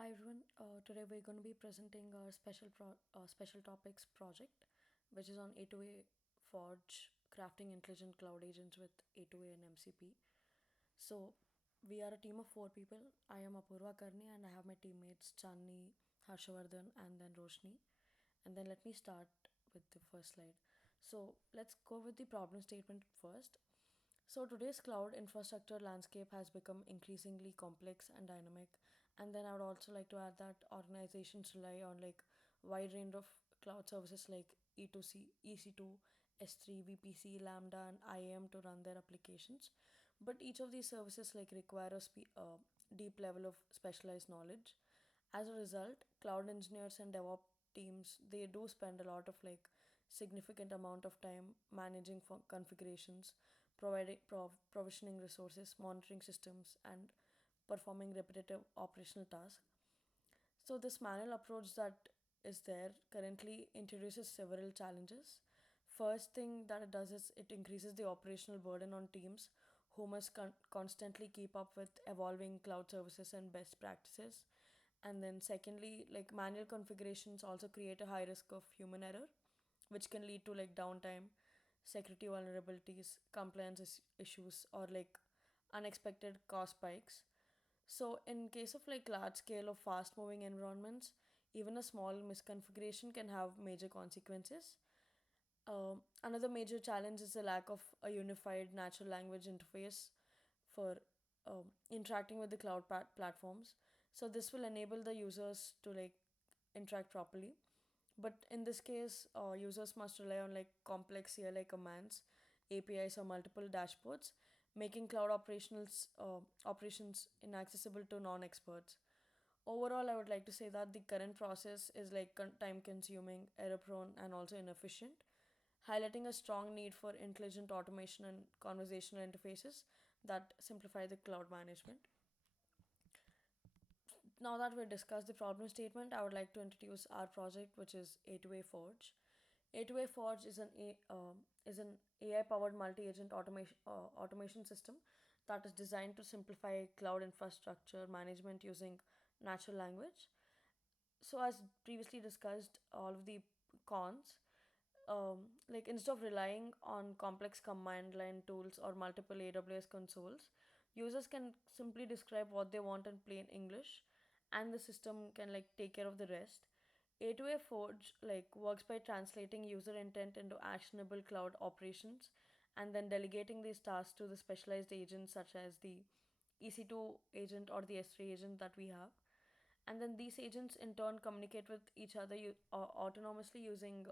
Hi everyone. Today we're going to be presenting our special topics project, which is on A2A Forge crafting intelligent cloud agents with A2A and MCP. So we are a team of four people. I am Apurva Karni and I have my teammates Chandni, Harshavardhan, and then Roshni. And then let me start with the first slide. So let's go with the problem statement first. So today's cloud infrastructure landscape has become increasingly complex and dynamic. And then I would also like to add that organizations rely on like wide range of cloud services like E2C, EC2, S3, VPC, Lambda, and IAM to run their applications. But each of these services like require a deep level of specialized knowledge. As a result, cloud engineers and DevOps teams they do spend a lot of like significant amount of time managing for configurations, provisioning resources, monitoring systems, and performing repetitive operational tasks. So this manual approach that is there currently introduces several challenges. First thing that it does is it increases the operational burden on teams who must constantly keep up with evolving cloud services and best practices. And then secondly, like manual configurations also create a high risk of human error, which can lead to like downtime, security vulnerabilities, issues, or like unexpected cost spikes. So, in case of like large scale or fast moving environments, even a small misconfiguration can have major consequences. Another major challenge is the lack of a unified natural language interface for interacting with the platforms. So, this will enable the users to like interact properly. But in this case, users must rely on like complex CLI commands, APIs, or multiple dashboards, making cloud operations inaccessible to non-experts. Overall, I would like to say that the current process is like time consuming, error prone, and also inefficient, highlighting a strong need for intelligent automation and conversational interfaces that simplify the cloud management. Now that we discussed the problem statement, I would like to introduce our project, which is A2A Forge. A2A Forge is an AI powered multi agent automation system that is designed to simplify cloud infrastructure management using natural language. So, as previously discussed, all of the cons, like instead of relying on complex command line tools or multiple AWS consoles, users can simply describe what they want in plain English, and the system can like take care of the rest. A2A Forge like works by translating user intent into actionable cloud operations and then delegating these tasks to the specialized agents such as the EC2 agent or the S3 agent that we have. And then these agents in turn communicate with each other autonomously using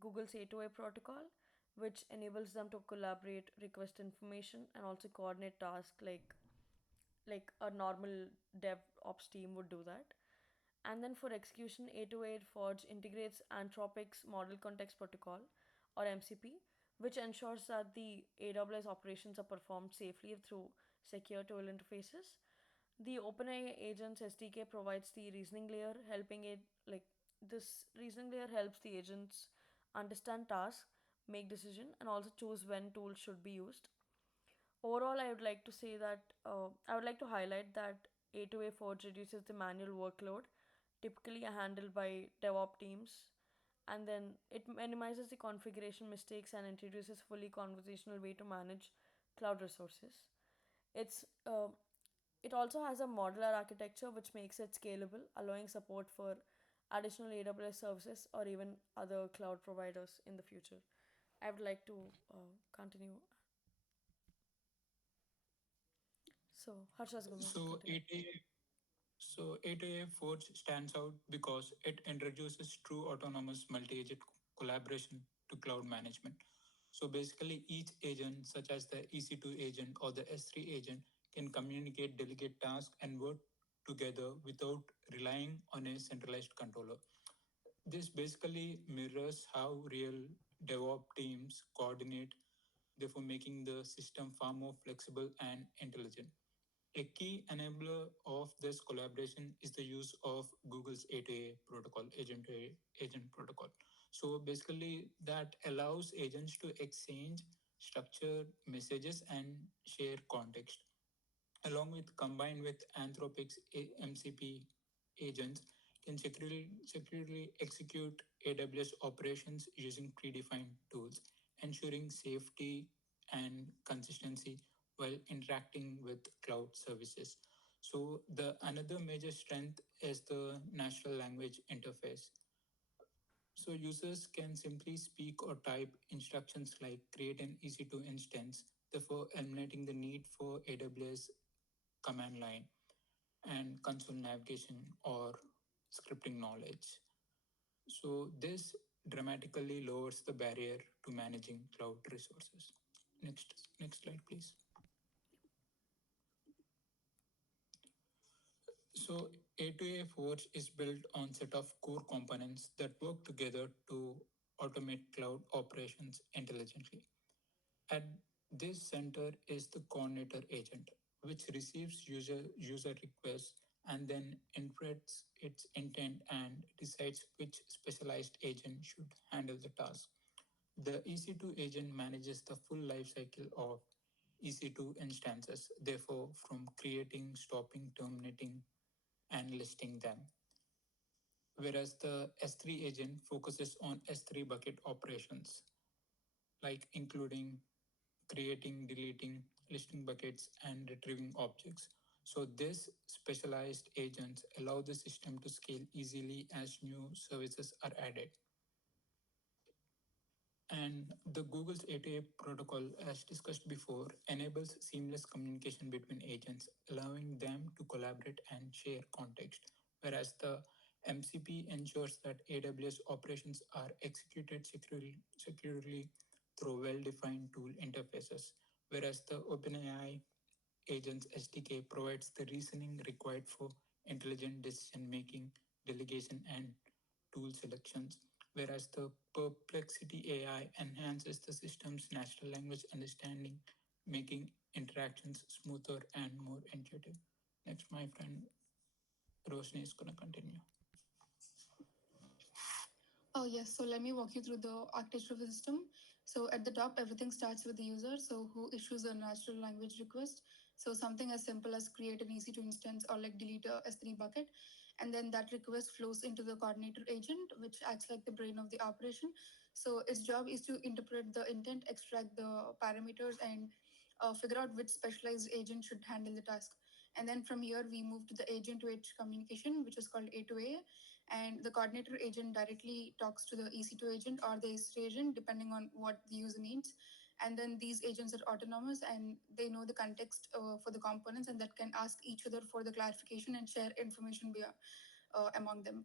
Google's A2A protocol, which enables them to collaborate, request information, and also coordinate tasks like a normal DevOps team would do that. And then for execution, A2A Forge integrates Anthropic's Model Context Protocol, or MCP, which ensures that the AWS operations are performed safely through secure tool interfaces. The OpenAI Agents SDK provides the reasoning layer, helping it like this reasoning layer helps the agents understand tasks, make decision, and also choose when tools should be used. Overall, I would like to say that I would like to highlight that A2A Forge reduces the manual workload, typically handled by DevOps teams, and then it minimizes the configuration mistakes and introduces fully conversational way to manage cloud resources. It's it also has a modular architecture which makes it scalable, allowing support for additional AWS services or even other cloud providers in the future. I would like to continue. So Harsha's going to So continue. A2A, A2A Forge stands out because it introduces true autonomous multi-agent collaboration to cloud management. So basically, each agent, such as the EC2 agent or the S3 agent, can communicate, delegate tasks, and work together without relying on a centralized controller. This basically mirrors how real DevOps teams coordinate, therefore making the system far more flexible and intelligent. A key enabler of this collaboration is the use of Google's A2A protocol, agent protocol. So basically, that allows agents to exchange structured messages and share context, along with combined with Anthropic's MCP. agents can securely execute AWS operations using predefined tools, ensuring safety and consistency while interacting with cloud services. So the another major strength is the natural language interface. So users can simply speak or type instructions like create an EC2 instance, therefore eliminating the need for AWS command line and console navigation or scripting knowledge. So this dramatically lowers the barrier to managing cloud resources. Next slide, please. So A2A Forge is built on set of core components that work together to automate cloud operations intelligently. At this center is the coordinator agent, which receives user requests and then interprets its intent and decides which specialized agent should handle the task. The EC2 agent manages the full lifecycle of EC2 instances, therefore, from creating, stopping, terminating, and listing them. Whereas the S3 agent focuses on S3 bucket operations, like including creating, deleting, listing buckets, and retrieving objects. So these specialized agents allow the system to scale easily as new services are added. And the Google's A2A protocol, as discussed before, enables seamless communication between agents, allowing them to collaborate and share context, whereas the MCP ensures that AWS operations are executed securely through well-defined tool interfaces, whereas the OpenAI Agents SDK provides the reasoning required for intelligent decision making, delegation, and tool selections, whereas the Perplexity AI enhances the system's natural language understanding, making interactions smoother and more intuitive. Next, my friend Roshni is going to continue. Oh, yes. So let me walk you through the architecture of the system. So at the top, everything starts with the user, so who issues a natural language request. So something as simple as create an EC2 instance or like delete a S3 bucket. And then that request flows into the coordinator agent, which acts like the brain of the operation. So its job is to interpret the intent, extract the parameters, and figure out which specialized agent should handle the task. And then from here, we move to the agent to edge communication, which is called A2A, and the coordinator agent directly talks to the EC2 agent or the S3 agent depending on what the user needs. And then these agents are autonomous and they know the context for the components and that can ask each other for the clarification and share information among them.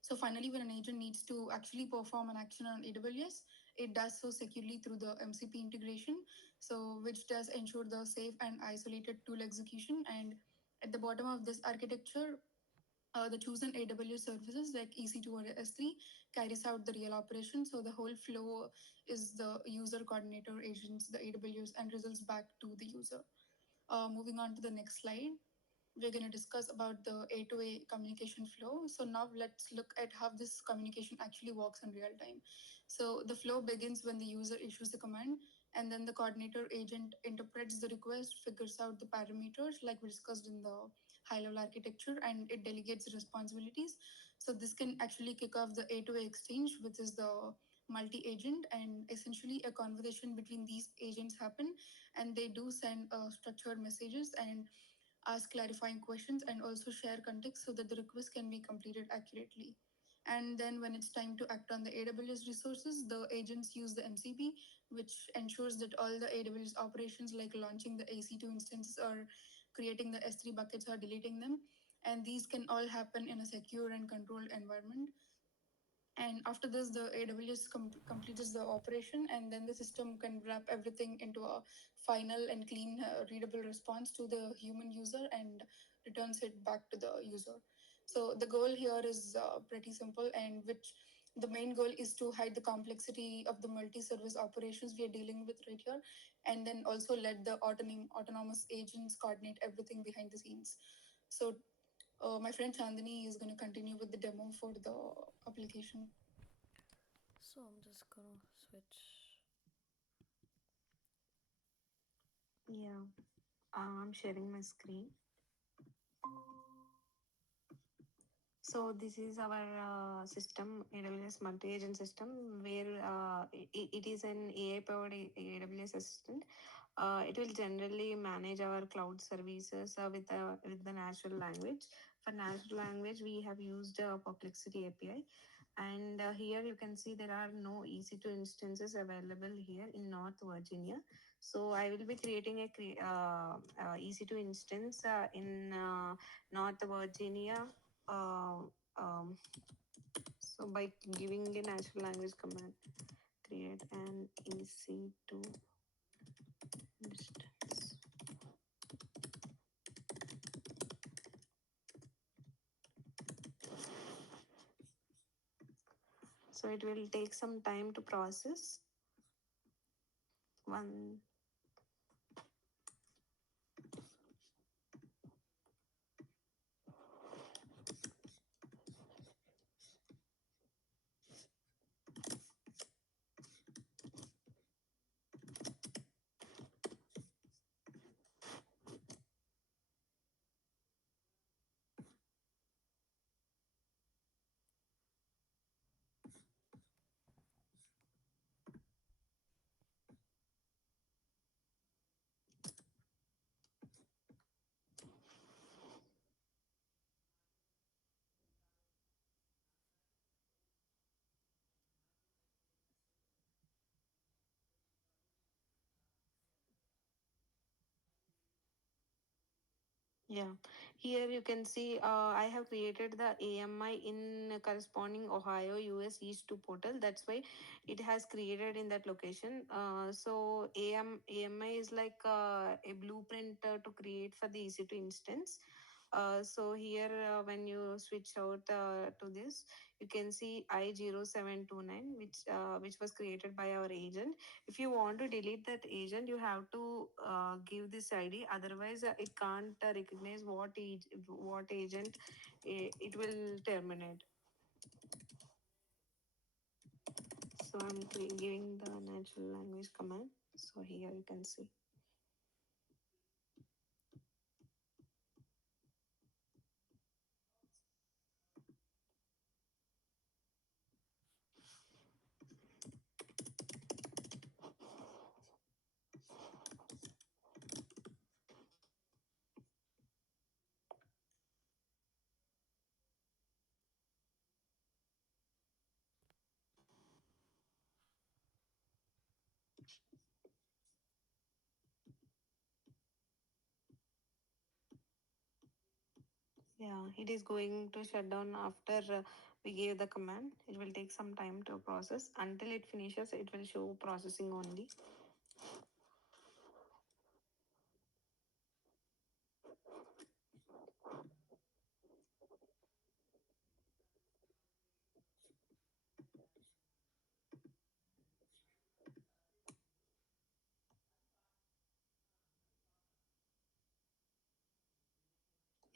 So finally, when an agent needs to actually perform an action on AWS, it does so securely through the MCP integration, so which does ensure the safe and isolated tool execution. And at the bottom of this architecture, the chosen AWS services like EC2 or S3 carries out the real operation. So the whole flow is the user coordinator agents, the AWS, and results back to the user. Moving on to the next slide, we're going to discuss about the A2A communication flow. So now let's look at how this communication actually works in real time. So the flow begins when the user issues the command, and then the coordinator agent interprets the request, figures out the parameters like we discussed in the high level architecture, and it delegates responsibilities. So this can actually kick off the A2A exchange, which is the multi-agent, and essentially a conversation between these agents happen, and they do send structured messages and ask clarifying questions, and also share context so that the request can be completed accurately. And then when it's time to act on the AWS resources, the agents use the MCP, which ensures that all the AWS operations like launching the AC2 instances or creating the S3 buckets or deleting them. And these can all happen in a secure and controlled environment. And after this, the AWS completes the operation, and then the system can wrap everything into a final and clean, readable response to the human user and returns it back to the user. So the goal here is pretty simple, and which the main goal is to hide the complexity of the multi-service operations we are dealing with right here, and then also let the autonomous agents coordinate everything behind the scenes. So my friend Chandani is going to continue with the demo for the application. So I'm just gonna switch. Yeah, I'm sharing my screen. So this is our system, AWS multi-agent system, where it is an AI-powered AWS assistant. It will generally manage our cloud services with the natural language. For natural language, we have used Perplexity API, and here you can see there are no EC2 instances available here in North Virginia. So I will be creating a EC2 instance in North Virginia. Uh, um, so by giving a natural language command, create an EC2 instance. So it will take some time to process. One. Yeah, here you can see I have created the AMI in corresponding Ohio US EC2 portal. That's why it has created in that location. So AMI is like a blueprint to create for the EC2 instance. So here when you switch out to this, you can see I0729, which was created by our agent. If you want to delete that agent, you have to give this ID. Otherwise, it can't recognize what agent it will terminate. So I'm giving the natural language command. So here you can see. Yeah, it is going to shut down after we gave the command. It will take some time to process. Until it finishes, it will show processing only.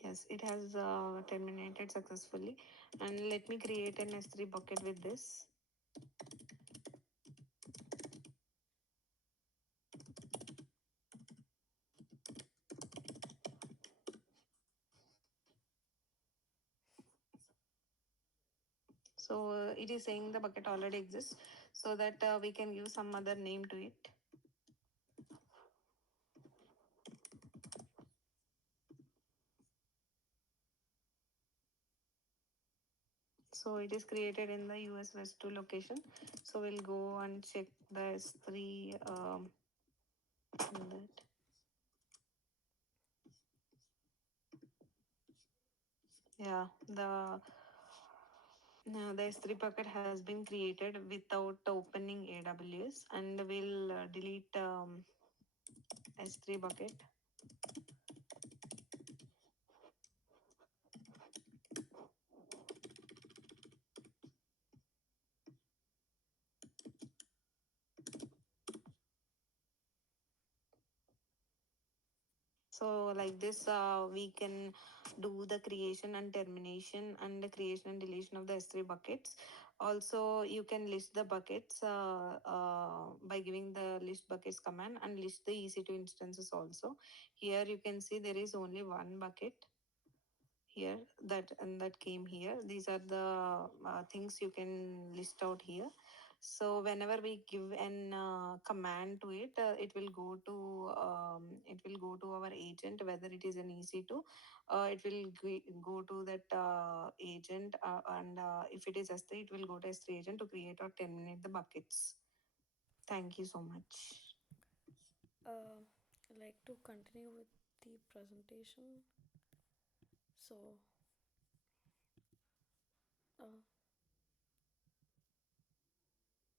Yes, it has terminated successfully. And let me create an S3 bucket with this. So it is saying the bucket already exists, so that we can give some other name to it. So it is created in the US West 2 location. So we'll go and check the S3 in that. Yeah, the S3 bucket has been created without opening AWS, and we'll delete S3 bucket. So like this, we can do the creation and termination and the creation and deletion of the S3 buckets. Also, you can list the buckets by giving the list buckets command and list the EC2 instances also. Here you can see there is only one bucket. here that came here. These are the things you can list out here. So whenever we give an command to it, it will go to our agent, whether it is an EC2, it will go to that agent, and if it is S3, it will go to S3 agent to create or terminate the buckets. Thank you so much. I'd like to continue with the presentation. So, uh,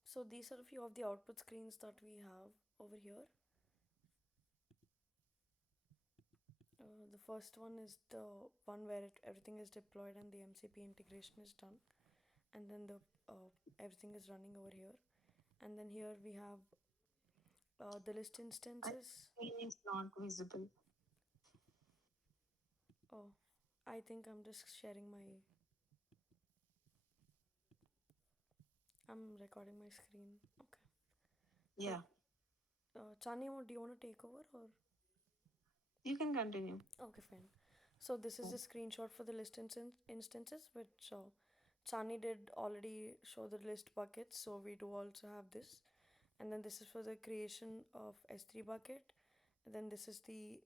so these are a few of the output screens that we have over here. The first one is the one where everything is deployed and the MCP integration is done, and then everything is running over here. And then here we have the list instances. Screen is not visible. Oh, I think I'm just sharing my. I'm recording my screen. Okay. Yeah. Chani, do you want to take over or? You can continue. Okay, fine. So this is a screenshot for the list instances, which Chani did already show the list buckets. So we do also have this, and then this is for the creation of S3 bucket, and then this is the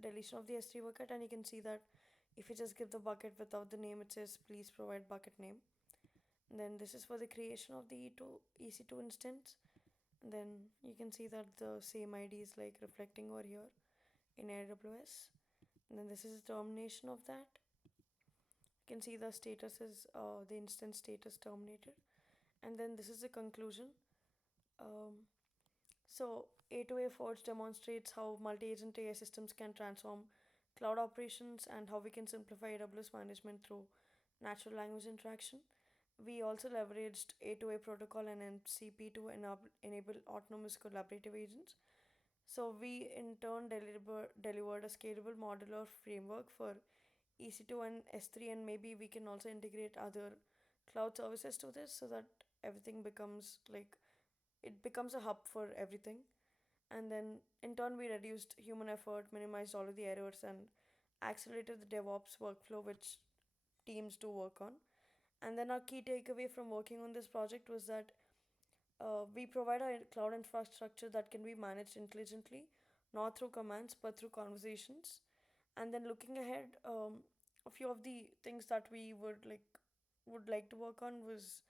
deletion of the S3 bucket, and you can see that if you just give the bucket without the name, it says please provide bucket name. And then this is for the creation of the EC2 instance. And then you can see that the same ID is like reflecting over here in AWS. And then this is the termination of that. You can see the status is the instance status terminated. And then this is the conclusion. So A2AForge demonstrates how multi-agent AI systems can transform cloud operations and how we can simplify AWS management through natural language interaction. We also leveraged A2A protocol and MCP to enable autonomous collaborative agents. So we in turn delivered a scalable modular framework for EC2 and S3, and maybe we can also integrate other cloud services to this so that everything becomes like it becomes a hub for everything. And then in turn we reduced human effort, minimized all of the errors, and accelerated the DevOps workflow which teams do work on. And then our key takeaway from working on this project was that we provide a cloud infrastructure that can be managed intelligently, not through commands but through conversations. And then looking ahead, a few of the things that we would like to work on was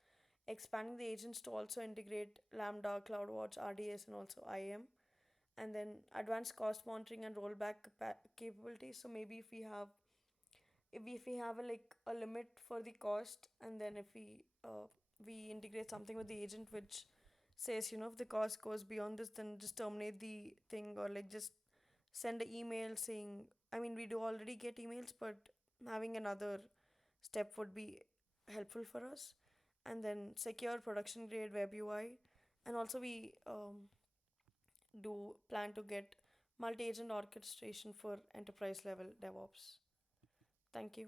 expanding the agents to also integrate Lambda, CloudWatch, RDS, and also IAM, and then advanced cost monitoring and rollback capabilities. So maybe if we have a limit for the cost, and then if we integrate something with the agent which says, if the cost goes beyond this, then just terminate the thing, or like just send an email saying, I mean, we do already get emails, but having another step would be helpful for us. And then secure production grade web UI, and also we do plan to get multi agent orchestration for enterprise level DevOps. Thank you.